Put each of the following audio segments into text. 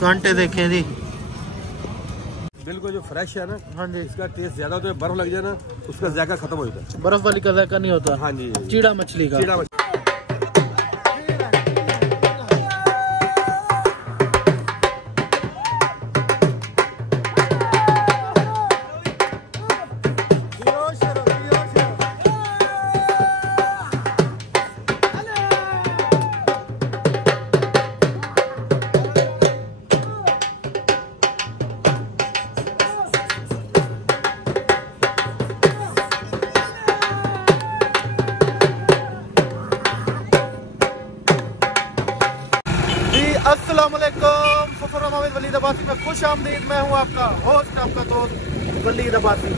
कांटे देखें जी, बिल्कुल जो फ्रेश है ना। हाँ जी। इसका टेस्ट ज्यादा होता है, बर्फ लग जाए ना उसका जायका खत्म हो जाता है। बर्फ वाली का जायका नहीं होता। हाँ जी, चीड़ा मछली का। चीड़ा मछली। अस्सलामुअलैकुम, वलीद अब्बासी में खुश आमदीद। मैं हूं आपका होस्ट, आपका दोस्त वलीद अब्बासी।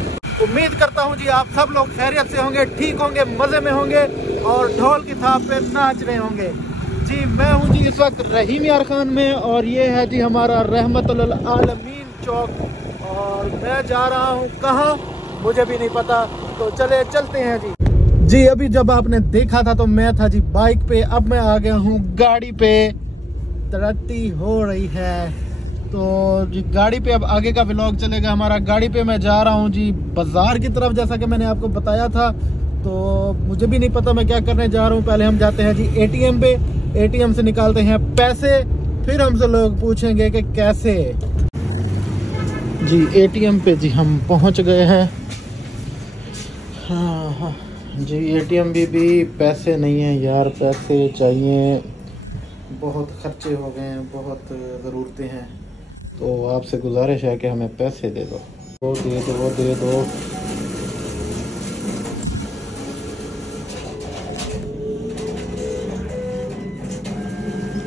उम्मीद करता हूं जी आप सब लोग खैरियत से होंगे, ठीक होंगे, मजे में होंगे और ढोल की थाप पे नाच रहे होंगे। जी मैं हूं जी इस वक्त रहीम यार खान में और ये है जी हमारा रहमतुल आलमीन चौक। और मैं जा रहा हूं कहाँ मुझे भी नहीं पता, तो चलते हैं जी। अभी जब आपने देखा था तो मैं था जी बाइक पे, अब मैं आ गया हूँ गाड़ी पे। तरक्की हो रही है तो जी गाड़ी पे अब आगे का व्लॉग चलेगा हमारा। गाड़ी पे मैं जा रहा हूँ जी बाजार की तरफ, जैसा कि मैंने आपको बताया था। तो मुझे भी नहीं पता मैं क्या करने जा रहा हूँ। पहले हम जाते हैं जी एटीएम पे, एटीएम से निकालते हैं पैसे, फिर हमसे लोग पूछेंगे कि कैसे। जी एटीएम पे जी हम पहुँच गए हैं। हाँ जी, एटीएम भी पैसे नहीं है यार, पैसे चाहिए, बहुत खर्चे हो गए हैं, बहुत ज़रूरतें हैं। तो आपसे गुजारिश है कि हमें पैसे दे दो, दे दो।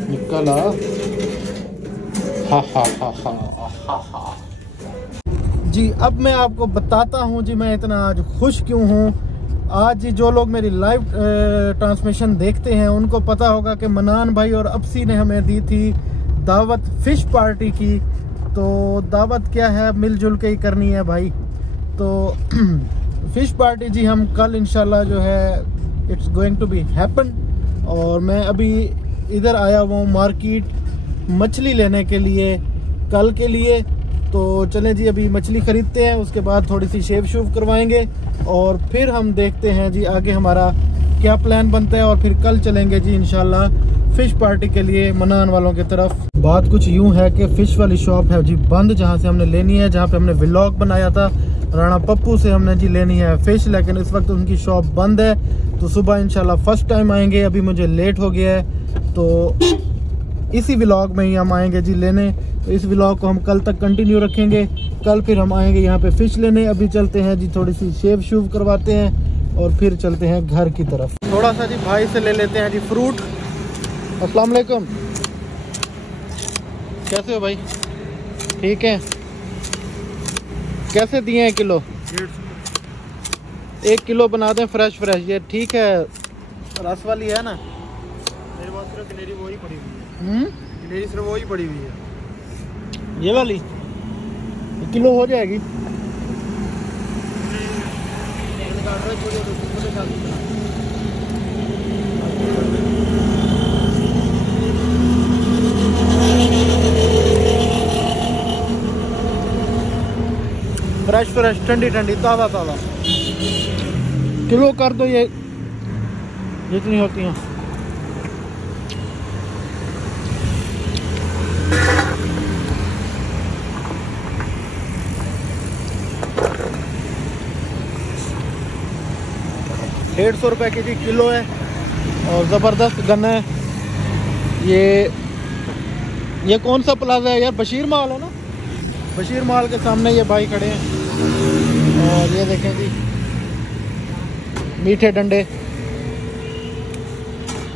निकला। हा। जी अब मैं आपको बताता हूँ जी मैं इतना आज खुश क्यों हूँ। आज जो लोग मेरी लाइव ट्रांसमिशन देखते हैं उनको पता होगा कि मनान भाई और अपसी ने हमें दी थी दावत फिश पार्टी की। तो दावत क्या है, मिलजुल के ही करनी है भाई। तो फिश पार्टी जी हम कल इंशाल्लाह जो है it's going to be happen. और मैं अभी इधर आया हुआ हूँ मार्केट मछली लेने के लिए कल के लिए। तो चलें जी अभी मछली खरीदते हैं, उसके बाद थोड़ी सी शेव शूव करवाएंगे और फिर हम देखते हैं जी आगे हमारा क्या प्लान बनता है। और फिर कल चलेंगे जी इंशाल्लाह फिश पार्टी के लिए मनान वालों की तरफ। बात कुछ यूं है कि फिश वाली शॉप है जी बंद, जहां से हमने लेनी है, जहां पे हमने व्लॉग बनाया था राणा पप्पू से हमने जी लेनी है फिश, लेकिन इस वक्त उनकी शॉप बंद है। तो सुबह इंशाल्लाह फर्स्ट टाइम आएंगे, अभी मुझे लेट हो गया है तो इसी व्लॉग में ही हम आएंगे जी लेने। तो इस व्लॉग को हम कल तक कंटिन्यू रखेंगे, कल फिर हम आएंगे यहाँ पे फिश लेने। अभी चलते हैं जी थोड़ी सी शेव शूव करवाते हैं और फिर चलते हैं घर की तरफ। थोड़ा सा जी भाई से ले लेते हैं जी फ्रूट। अस्सलाम वालेकुम, कैसे हो भाई? ठीक है। कैसे दिए हैं किलो? 1 किलो बना दें फ्रेश। ये ठीक है, रस वाली है ना? मेरे पास सिर्फ गिलेरी वो ही पड़ी हुई है। गिलेरी सिर्फ वो ही पड़ी हुई है, ये वाली 1 किलो हो जाएगी। फ्रेश ठंडी ताज़ा किलो कर दो, ये जितनी होती हैं। ₹150 की जी किलो है और ज़बरदस्त गन है। ये कौन सा प्लाजा है यार? बशीर माल है ना? बशीर माल के सामने ये भाई खड़े हैं और ये देखें जी मीठे डंडे।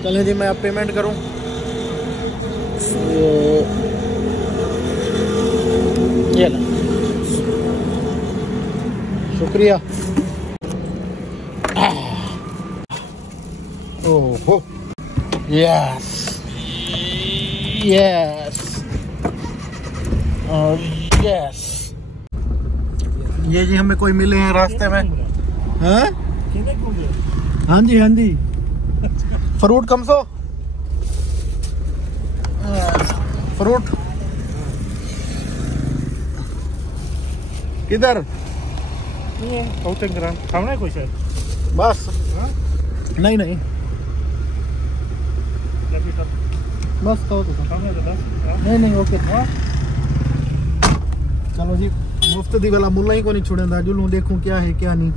चलें जी मैं अब पेमेंट करूं। ये ला, शुक्रिया। ओहो यस और यस। ये जी हमें कोई मिले हैं रास्ते में। हाँ हाँ जी फ्रूट कम सो। फ्रूट किधर? खाना है कुछ है? बस नहीं नहीं बस खाओ तो नहीं नहीं ओके। चलो जी मुफ्त दी वाला मुल्ला ही को नहीं छोड़ेंदा जुलूं देखूं क्या है क्या नहीं।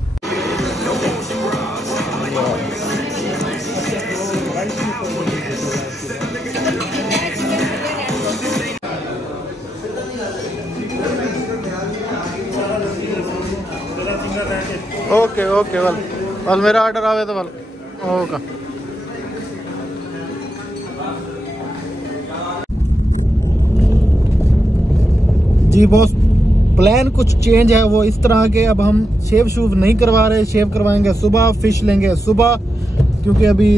ओके ओके वाल मेरा ऑर्डर आवे तो वाल ओके। जी बॉस प्लान कुछ चेंज है वो इस तरह के अब हम शेव शूव नहीं करवा रहे, शेव करवाएंगे सुबह, फिश लेंगे सुबह क्योंकि अभी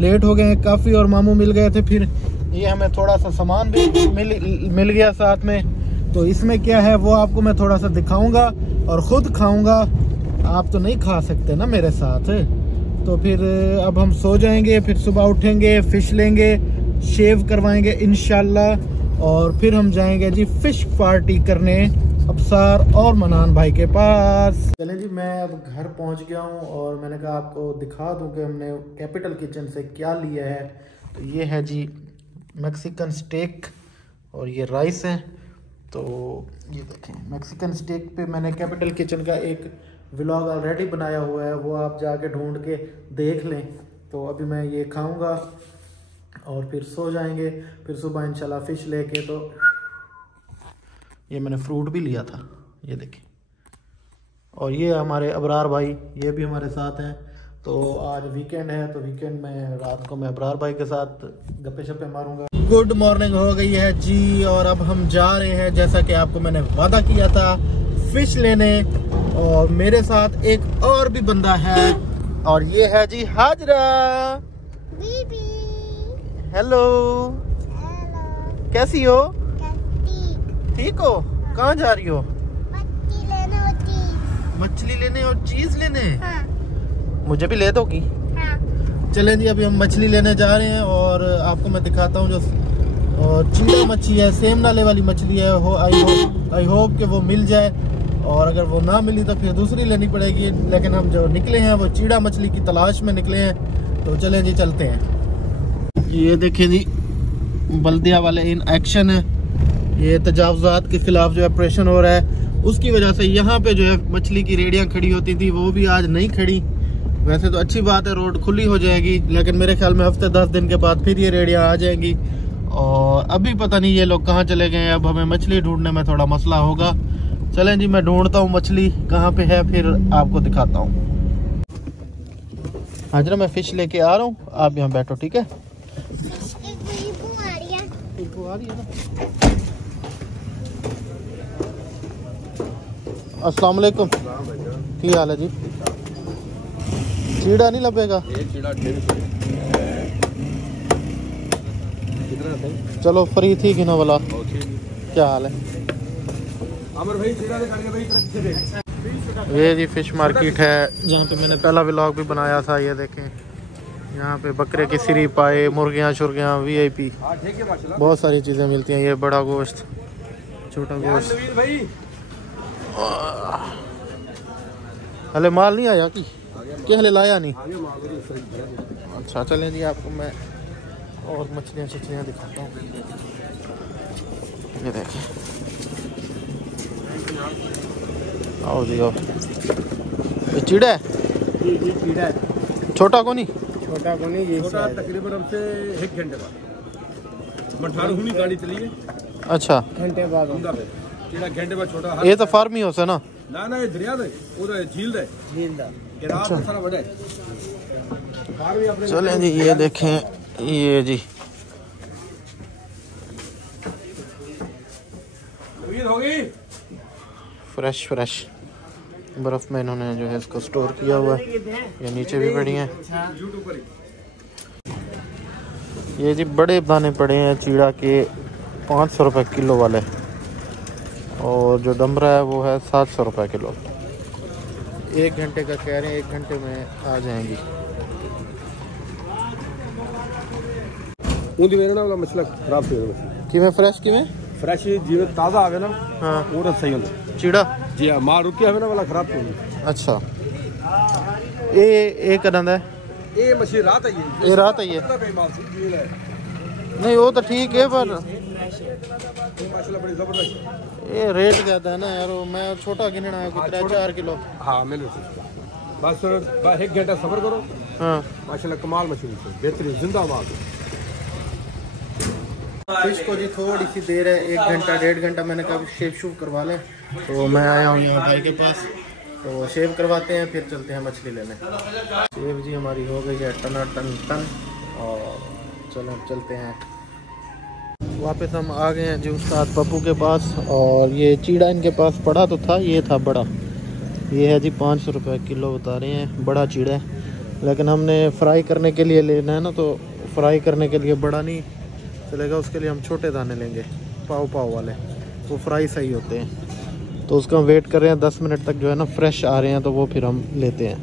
लेट हो गए हैं काफ़ी और मामू मिल गए थे। फिर ये हमें थोड़ा सा सामान भी मिल गया साथ में, तो इसमें क्या है वो आपको मैं थोड़ा सा दिखाऊंगा और ख़ुद खाऊंगा। आप तो नहीं खा सकते ना मेरे साथ, तो फिर अब हम सो जाएंगे, फिर सुबह उठेंगे, फ़िश लेंगे, शेव करवाएंगे इंशाल्लाह और फिर हम जाएंगे जी फिश पार्टी करने अबसार और मनान भाई के पास। चलें जी मैं अब घर पहुंच गया हूं और मैंने कहा आपको दिखा दूं कि हमने कैपिटल किचन से क्या लिया है। तो ये है जी मैक्सिकन स्टेक और ये राइस है। तो ये देखें मैक्सिकन स्टेक पे मैंने कैपिटल किचन का एक व्लॉग ऑलरेडी बनाया हुआ है, वो आप जाके ढूंढ के देख लें। तो अभी मैं ये खाऊंगा और फिर सो जाएंगे, फिर सुबह इंशाल्लाह फ़िश लेके। तो ये मैंने फ्रूट भी लिया था, ये देखिए। और ये हमारे अबरार भाई, ये भी हमारे साथ हैं। तो आज वीकेंड है, तो वीकेंड में रात को मैं अबरार भाई के साथ गप्पे शप्पे मारूंगा। गुड मॉर्निंग हो गई है जी और अब हम जा रहे हैं जैसा कि आपको मैंने वादा किया था फिश लेने। और मेरे साथ एक और भी बंदा है और ये है जी हाजरा। हेलो कैसी हो? ठीक हो? कहाँ जा रही हो? मछली लेने और चीज लेने। हाँ। मुझे भी ले दोगी? हाँ। चलें जी अभी हम मछली लेने जा रहे हैं और आपको मैं दिखाता हूँ जो और चीड़ा मच्छी है, सेम नाले वाली मछली है। आई होप कि वो मिल जाए और अगर वो ना मिली तो फिर दूसरी लेनी पड़ेगी। लेकिन हम जो निकले हैं वो चीड़ा मछली की तलाश में निकले हैं। तो चलें जी चलते हैं। ये देखें जी बल्दिया वाले इन एक्शन है। ये तजावुज़ात के खिलाफ जो ऑपरेशन हो रहा है उसकी वजह से यहाँ पे जो है मछली की रेडियाँ खड़ी होती थी वो भी आज नहीं खड़ी। वैसे तो अच्छी बात है, रोड खुली हो जाएगी, लेकिन मेरे ख्याल में हफ्ते 10 दिन के बाद फिर ये रेडियाँ आ जाएंगी। और अभी पता नहीं ये लोग कहाँ चले गए। अब हमें मछली ढूंढने में थोड़ा मसला होगा। चलें जी मैं ढूंढता हूँ मछली कहाँ पे है, फिर आपको दिखाता हूँ। हाजरा मैं फ़िश लेके आ रहा हूँ, आप यहाँ बैठो ठीक है। आ रही है ना। अस्सलाम वालेकुम, की हाल है जी? चीड़ा नहीं लबेगा? चलो फ्री थी कि ना वाला, क्या हाल है? ये जी फिश मार्केट है जहाँ पे मैंने पहला व्लॉग भी बनाया था। ये देखें यहाँ पे बकरे की सिरी पाए, मुर्गियाँ शुर्गियाँ, VIP बहुत सारी चीज़ें मिलती हैं। ये बड़ा गोश्त, छोटा गोश्त। हले माल नहीं आया कि हले लाया नहीं? अच्छा चलें जी आपको मैं और मछलियाँ शछलियाँ दिखाता हूँ। ये देखें आओ जी आओ। ये चीड़ा है? जी चीड़ा है। छोटा को नहीं? छोटा को नहीं, ये छोटा तकरीबन हमसे 1 घंटे बाद 18 हुनी गाड़ी चली है। अच्छा घंटे बाद घंटे बाद छोटा। ये तो फार्म ही हो से ना? ना ना ये दरिया है, उधर झील है, झील दा किरात सारा बड़ा है। चलें जी ये देखें ये जी हो गई फ्रेश फ्रेश बर्फ में इन्होंने जो है इसको स्टोर किया हुआ है। ये नीचे भी पड़ी हैं। ये जी बड़े दाने पड़े हैं चीड़ा के 500 रुपये किलो वाले और जो डमरा है वो है 700 रुपये किलो। 1 घंटे का कह रहे हैं, 1 घंटे में आ जाएंगी। ऊँधी मेरे ना मछला खराब थी। किवें फ्रेश किवें फ्रेश जिवें ताज़ा आवे ना हाँ वो सही होंगे चीड़ा जी हाँ माल रुके आवे ना वाला खराब नहीं। अच्छा ये कदम है ये मछली रात आई है ये रात आई है नहीं वो तो ठीक है पर माशाल्लाह बड़ी जबरदस्त ये रेट ज्यादा है ना यार मैं छोटा गिनना है कुछ 4 किलो हाँ मिल बस 1 घंटा सफर करो हाँ माशाल्लाह कमाल मछली बेहतरीन जिंदा माल। फिश को जी थोड़ी सी देर है 1 घंटा 1.5 घंटा मैंने कहा शेव शूव करवा लें तो मैं आया हूँ यहाँ भाई के पास तो शेव करवाते हैं फिर चलते हैं मछली लेने। शेव जी हमारी हो गई है टन और चलो अब चलते हैं वापस हम आ गए हैं जी उस्ताद पप्पू के पास और ये चीड़ा इनके पास पड़ा तो था ये था बड़ा ये है जी 500 रुपये किलो बता रहे हैं बड़ा चीड़ा है लेकिन हमने फ्राई करने के लिए लेना है ना तो फ्राई करने के लिए बड़ा नहीं चलेगा उसके लिए हम छोटे दाने लेंगे पाव वाले वो फ्राई सही होते हैं तो उसका हम वेट कर रहे हैं 10 मिनट तक जो है ना फ्रेश आ रहे हैं तो वो फिर हम लेते हैं।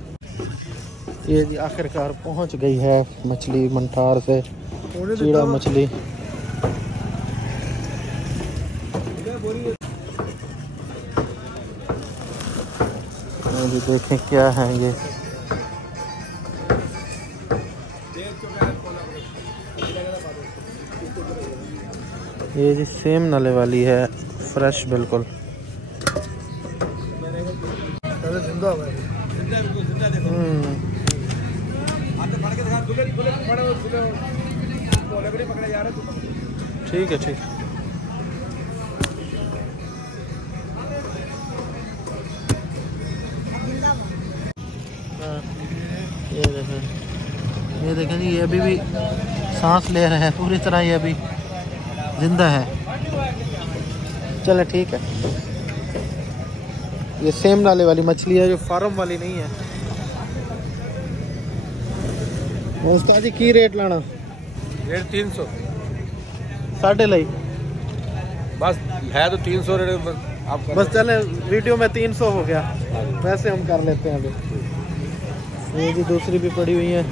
ये जी आखिरकार पहुंच गई है मछली मंठार से चीड़ा मछली। अभी देखें क्या है ये जी सेम नले वाली है फ्रेश बिल्कुल ठीक है ठीक ये देखें जी ये अभी भी सांस ले रहे हैं पूरी तरह ये अभी जिंदा है। चले ठीक है ये सेम नाले वाली मछली है जो फार्म वाली नहीं है। उसका जी की रेट लाना रेट 300 साढ़े लाई बस है तो 300 रेट आप बस चले वीडियो में 300 हो गया वैसे हम कर लेते हैं अभी। ये भी दूसरी भी पड़ी हुई है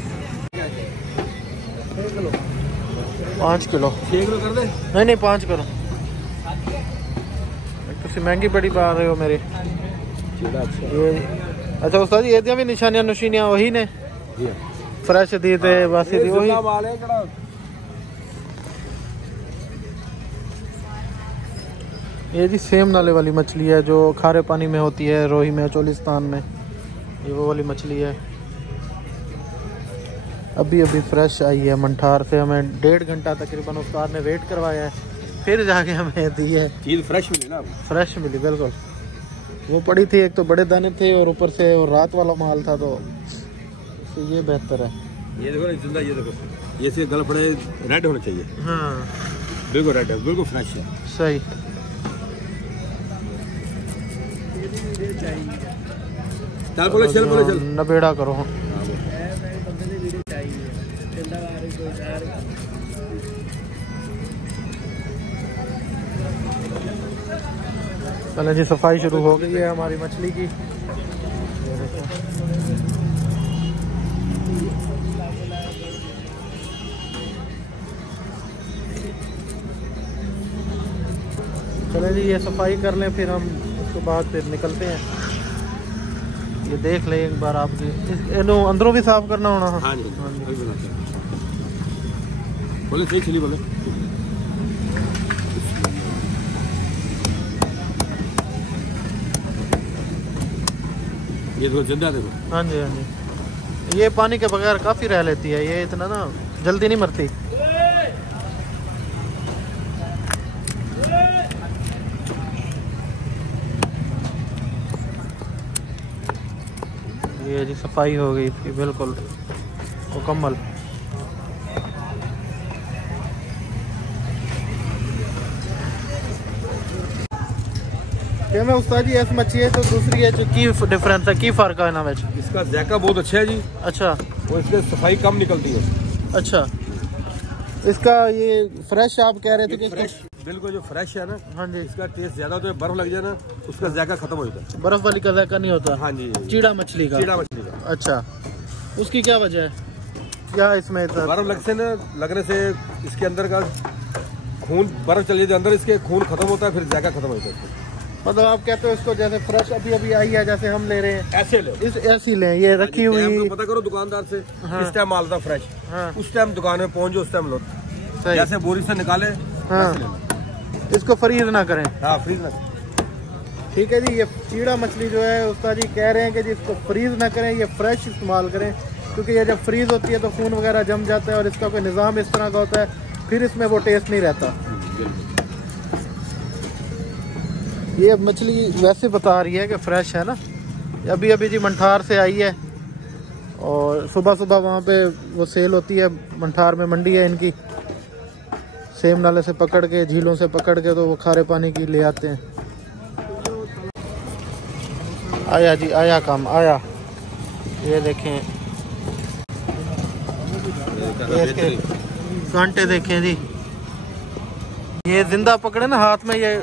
5 किलो 6 किलो कर दे नहीं 5 करो तुम महंगी बड़ी पा रहे हो मेरे ये अच्छा उस्ताद जी ये भी निशानियां नुशीनियां वही ने फ्रेश दी थे बासी दी वही ये जी सेम नाले वाली मछली है जो खारे पानी में होती है रोही में चोलिस्तान में ये वो वाली मछली है अभी फ्रेश आई है मंठार से हमें 1.5 घंटा तकरीबन उस्ताद ने वेट करवाया है फिर जाके हमें दी है चीज़ फ्रेश मिली ना फ्रेश मिली बिल्कुल वो पड़ी थी एक तो बड़े दाने थे और ऊपर से और रात वाला माल था तो ये बेहतर है। ये देखो जिंदा ये देखो ये से गल पड़े रेड होना चाहिए हाँ बिल्कुल रेड है बिल्कुल फ्रेश है सही चल नबेड़ा करो चलो जी सफाई शुरू हो गई है हमारी मछली की। चले जी ये सफाई कर लें फिर हम उसके बाद फिर निकलते हैं। ये देख लें एक बार आप इन्हों अंदरों भी साफ करना होना। हाँ जी बोले सही चली बोले ये देखो जिंदा देखो। हाँ जी ये पानी के बगैर काफ़ी रह लेती है ये इतना ना जल्दी नहीं मरती। ये जी सफाई हो गई इसकी बिल्कुल मुकम्मल। क्या मैं उस्ताद जी ऐसी मच्छी है तो दूसरी है जो की डिफरेंस है की फर्क है ना में? इसका जायका बहुत अच्छा है जी। अच्छा और इसके सफाई कम निकलती है। अच्छा इसका ये फ्रेश आप कह रहे थे कि फ्रेश बिल्कुल जो फ्रेश है ना। हाँ जी इसका टेस्ट ज्यादा होता है बर्फ लग जाए ना उसका जायका खत्म हो जाता है। बर्फ वाली का जायका नहीं होता। हाँ जी चीड़ा मछली का। चीड़ा मछली का अच्छा उसकी क्या वजह है क्या इसमें बर्फ लगने से इसके अंदर का खून बर्फ चली जाती है अंदर, इसके खून खत्म होता है, फिर जायका खत्म होता है। मतलब आप कहते हो इसको जैसे फ्रेश अभी अभी आई है, जैसे हम ले रहे हैं ऐसे ले, इस ऐसी लें, ये रखी हुई। पता करो दुकानदार से, हाँ। इस टाइम माल था फ्रेश, हाँ। उस टाइम दुकान में पहुंचो, उस टाइम लो, जैसे बोरी से निकाले। हाँ। इसको फ्रीज ना करें। हाँ, फ्रीज ना। ठीक है जी। ये चीड़ा मछली जो है उस्ताद जी कह रहे हैं कि जी इसको फ्रीज ना करें, ये फ्रेश इस्तेमाल करें, क्योंकि ये जब फ्रीज होती है तो खून वगैरह जम जाता है और इसका कोई निज़ाम इस तरह का होता है, फिर इसमें वो टेस्ट नहीं रहता। ये मछली वैसे बता रही है कि फ्रेश है ना, अभी अभी जी मंठार से आई है और सुबह सुबह वहाँ पे वो सेल होती है, मंठार में मंडी है इनकी, सेम नाले से पकड़ के, झीलों से पकड़ के तो वो खारे पानी की ले आते हैं। आया जी, आया काम आया। ये देखें, ये इसके कांटे देखें जी, ये जिंदा पकड़े ना हाथ में, ये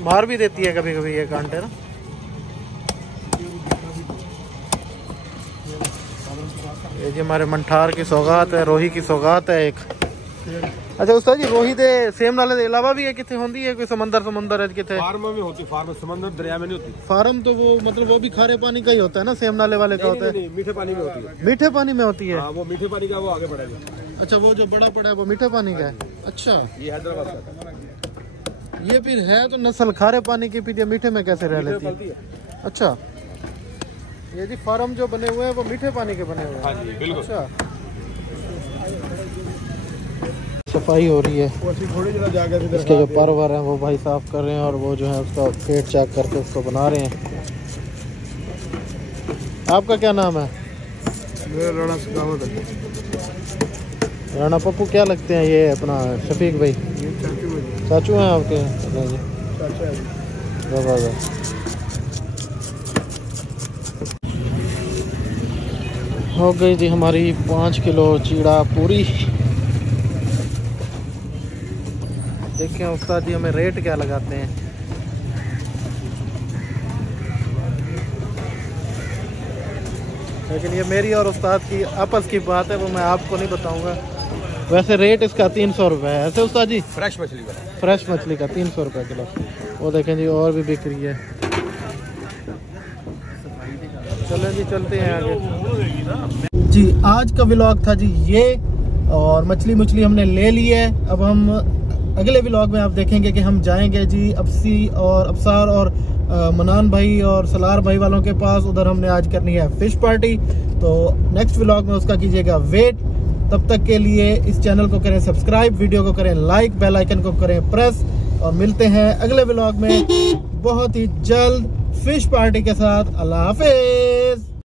मार भी देती है कभी कभी ये कांटे ना। ये जी हमारे मंठार की सौगात है, रोही की सौगात है एक। अच्छा उस्ताद जी, रोही दे सेम नाले के अलावा भी है कितने होती है, कोई समंदर है कितने? फार्म में होती, फार्म समंदर दरिया में नहीं होती। फार्म तो वो मतलब वो भी खारे पानी का ही होता है ना, सेम नाले वाले का होता है? नहीं, मीठे पानी में होती है। मीठे पानी में होती है? हाँ, वो मीठे पानी का, वो आगे बढ़ेगा। अच्छा, वो जो बड़ा पड़ा है वो मीठे पानी का है। अच्छा, ये हैदराबाद का, ये फिर है तो नस्ल खारे पानी की पीती है, मीठे में कैसे रह लेती है? अच्छा, ये जी फार्म जो बने हुए हैं वो मीठे पानी के बने हुए हैं? हाँ जी, बिल्कुल। अच्छा, सफाई हो रही है, इसके जो परवर हैं वो भाई साफ कर रहे हैं और वो जो है उसका पेट चेक करके उसको बना रहे हैं। आपका क्या नाम है? मेरा राणा सखावत है। राणा पप्पू क्या लगते हैं ये अपना शफीक भाई? चाचू हैं आपके? जबरदस्त। हो गई जी हमारी 5 किलो चीड़ा पूरी। देखिए उस्ताद जी हमें रेट क्या लगाते हैं। लेकिन ये मेरी और उस्ताद की आपस की बात है, वो मैं आपको नहीं बताऊंगा। वैसे रेट इसका 300 रुपये है ऐसे उस्ताद जी? फ्रेश मछली का, फ्रेश मछली का 300 रुपये किलो। वो देखें जी और भी बिक रही है। चलें जी, चलते हैं आगे जी। आज का व्लॉग था जी ये, और मछली हमने ले ली है। अब हम अगले व्लॉग में आप देखेंगे कि हम जाएंगे जी अफसी और अफसार और मनान भाई और सलार भाई वालों के पास। उधर हमने आज करनी है फिश पार्टी, तो नेक्स्ट व्लॉग में उसका कीजिएगा वेट। तब तक के लिए इस चैनल को करें सब्सक्राइब, वीडियो को करें लाइक, बेल आइकन को करें प्रेस, और मिलते हैं अगले व्लॉग में बहुत ही जल्द फिश पार्टी के साथ। अल्लाह हाफिज।